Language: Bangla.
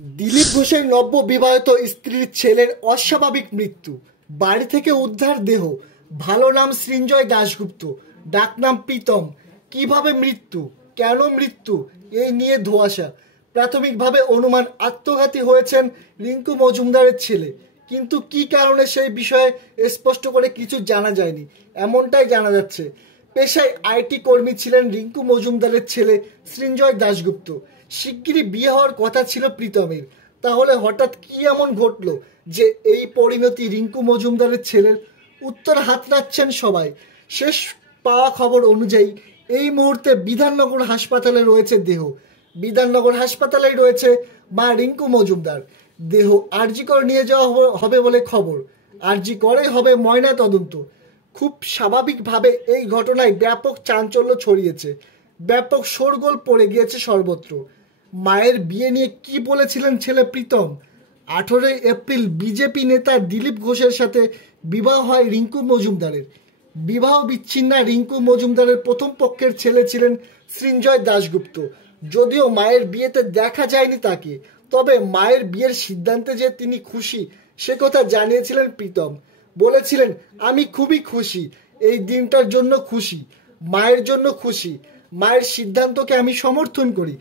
দিলীপ ঘোষের নব্য বিবাহিত স্ত্রীর ছেলের অস্বাভাবিক মৃত্যু। বাড়ি থেকে উদ্ধার দেহ। ভালো নাম সৃঞ্জয় দাশগুপ্ত, ডাকনাম প্রীতম। কিভাবে মৃত্যু, কেন মৃত্যু, এই নিয়ে ধোঁয়াশা। প্রাথমিকভাবে অনুমান আত্মঘাতী হয়েছেন রিঙ্কু মজুমদারের ছেলে, কিন্তু কি কারণে সেই বিষয়ে স্পষ্ট করে কিছু জানা যায়নি, এমনটাই জানা যাচ্ছে। পেশায় আইটি কর্মী ছিলেন রিঙ্কু মজুমদারের ছেলে সৃঞ্জয় দাশগুপ্ত। শিগগিরই বিয়ে হওয়ার কথা ছিল প্রীতমের। তাহলে হঠাৎ কি এমন ঘটলো যে এই পরিণতি রিঙ্কু মজুমদারের ছেলের? উত্তর হাতড়াচ্ছেন সবাই। শেষ পাওয়া খবর অনুযায়ী এই মুহূর্তে বিধাননগর হাসপাতালে রয়েছে দেহ। বিধাননগর হাসপাতালেই রয়েছে মা রিঙ্কু মজুমদার। দেহ আরজি করে নিয়ে যাওয়া হবে বলে খবর। আরজি করে হবে ময়না তদন্ত। খুব স্বাভাবিকভাবে এই ঘটনায় ব্যাপক চাঞ্চল্য ছড়িয়েছে, ব্যাপক শোরগোল পড়ে গিয়েছে সর্বত্র। মায়ের বিয়ে নিয়ে কি বলেছিলেন ছেলে প্রীতম? 18 এপ্রিল বিজেপি নেতা দিলীপ ঘোষের সাথে বিবাহ হয় রিঙ্কু মজুমদারের। বিবাহ বিচ্ছিন্না রিঙ্কু মজুমদারের প্রথম পক্ষের ছেলে ছিলেন সৃঞ্জয় দাশগুপ্ত। যদিও মায়ের বিয়েতে দেখা যায়নি তাকে, তবে মায়ের বিয়ের সিদ্ধান্তে যে তিনি খুশি সে কথা জানিয়েছিলেন প্রীতম। বলেছিলেন, আমি খুবই খুশি, এই দিনটার জন্য খুশি, মায়ের জন্য খুশি, মায়ের সিদ্ধান্তকে আমি সমর্থন করি।